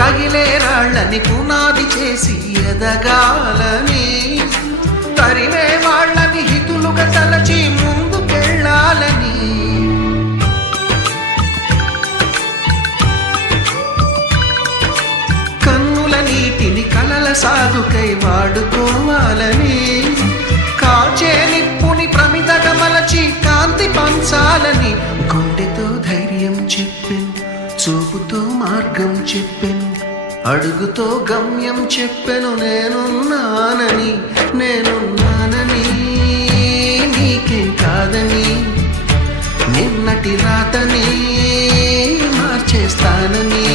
తగిలే రాళ్ళని పునాది చేసి ఎదగాలని, తరిమే వాళ్ళని హితులుగా తలచి ముందుకెళ్ళాలని, కన్నుల నీటిని కలల సాగుకై వాడుకోవాలని, కాచే నిప్పుని ప్రమిదగా మలచి కాంతి పంచాలని, గుండెతో ధైర్యం చెప్పెను, చూపుతో మార్గం చెప్పెను, అడుగుతో గమ్యం చెప్పెను, నేనున్నానని నేనున్నానని, నీకేం కాదని, నిన్నటి రాతని మార్చేస్తానని.